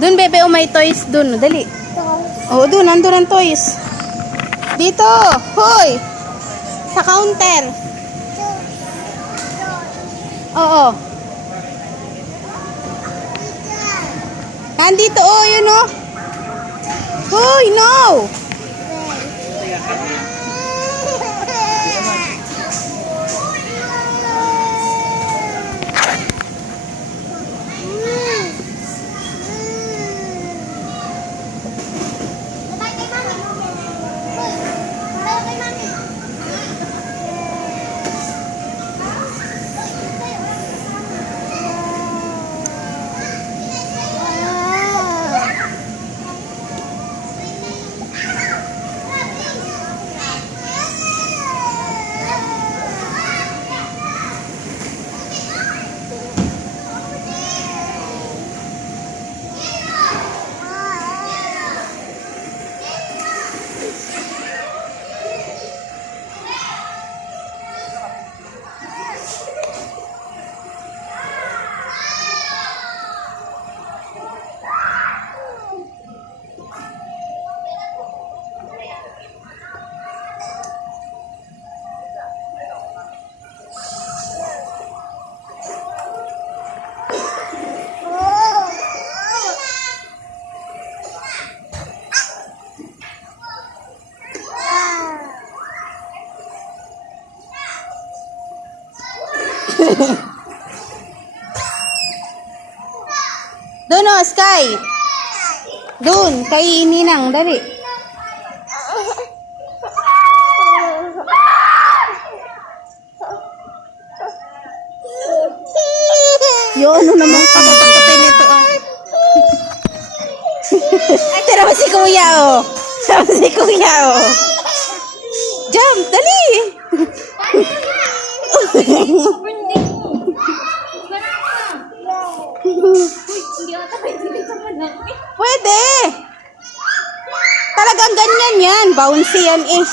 Dun, bebe, may toys dun. Dali. Oo, dun. Nandun ang toys. Dito. Hoy. Sa counter. Oo. Nandito, oh, yun, oh. Hoy, no. Doon, oh, Sky. Doon, kay Ninang. Dali. Yo, ano naman kapatid nito, ah. Tira mo si Kuya, oh. Tira mo si Kuya, oh. Jump, dali. Pwede. Talagang ganyan yan. Bouncy yan eh.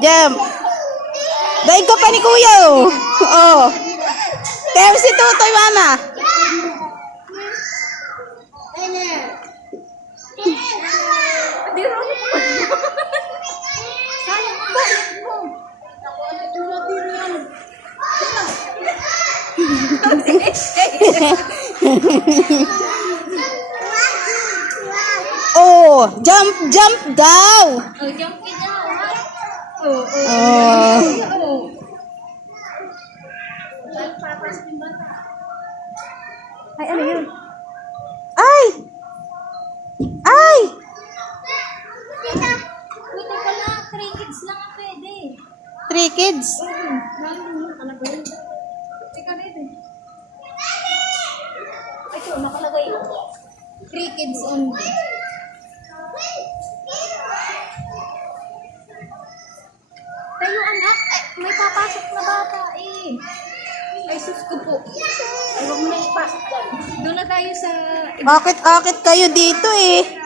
Jump. Daig ko pa ni Kuya, oh. Oh. Kaya si Tutoy, mama. Oh, jump daw. Oh, jump ka daw. Oh, Oh. Ay, ano yun? Ay! Ay! Wait, teka lang. 3 kids lang ang pwede. 3 kids? Nakalagay. Teka rin eh. Ito, nakalagay. 3 kids only. Tayo anak, may papasok na bata eh. Ay, sus ko po. Ay, huwag mo na ipasok dyan. Doon na tayo sa... Akit kayo dito eh.